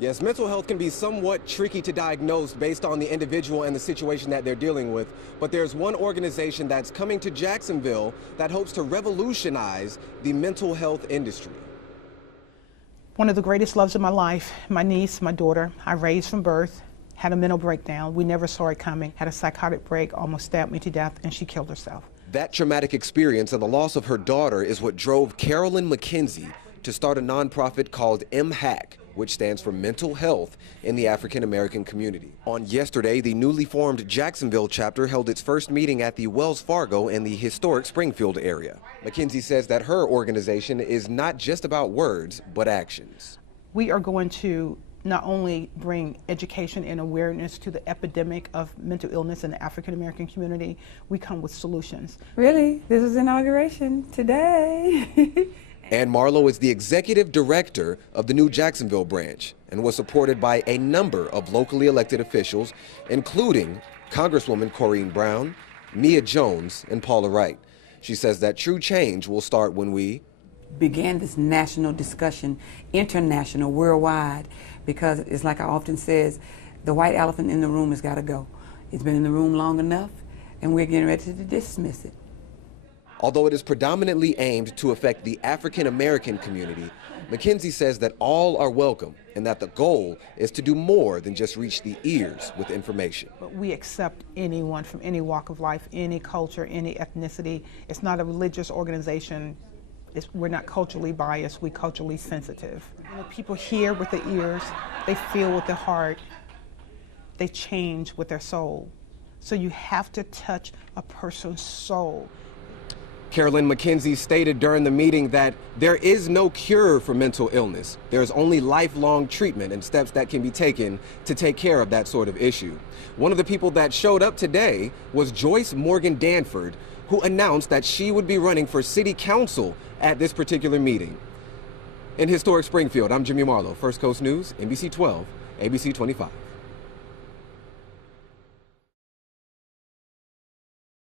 Yes, mental health can be somewhat tricky to diagnose based on the individual and the situation that they're dealing with. But there's one organization that's coming to Jacksonville that hopes to revolutionize the mental health industry. One of the greatest loves of my life, my niece, my daughter, I raised from birth, had a mental breakdown. We never saw it coming, had a psychotic break, almost stabbed me to death, and she killed herself. That traumatic experience and the loss of her daughter is what drove Carolyn McKenzie to start a nonprofit called Mhaac, which stands for Mental Health in the African American community. On yesterday, the newly formed Jacksonville chapter held its first meeting at the Wells Fargo in the historic Springfield area. McKenzie says that her organization is not just about words, but actions. We are going to not only bring education and awareness to the epidemic of mental illness in the African American community, we come with solutions. Really? This is inauguration today. Ann Marlowe is the executive director of the new Jacksonville branch and was supported by a number of locally elected officials, including Congresswoman Corrine Brown, Mia Jones, and Paula Wright. She says that true change will start when we began this national discussion, international, worldwide, because it's like I often says, the white elephant in the room has got to go. It's been in the room long enough, and we're getting ready to dismiss it. Although it is predominantly aimed to affect the African American community, McKenzie says that all are welcome and that the goal is to do more than just reach the ears with information. But we accept anyone from any walk of life, any culture, any ethnicity. It's not a religious organization. We're not culturally biased, we're culturally sensitive. When people hear with the ears, they feel with their heart, they change with their soul. So you have to touch a person's soul. Carolyn McKenzie stated during the meeting that there is no cure for mental illness. There's only lifelong treatment and steps that can be taken to take care of that sort of issue. One of the people that showed up today was Joyce Morgan Danford, who announced that she would be running for city council at this particular meeting. In historic Springfield, I'm Jimmy Marlowe, First Coast News, NBC 12, ABC 25.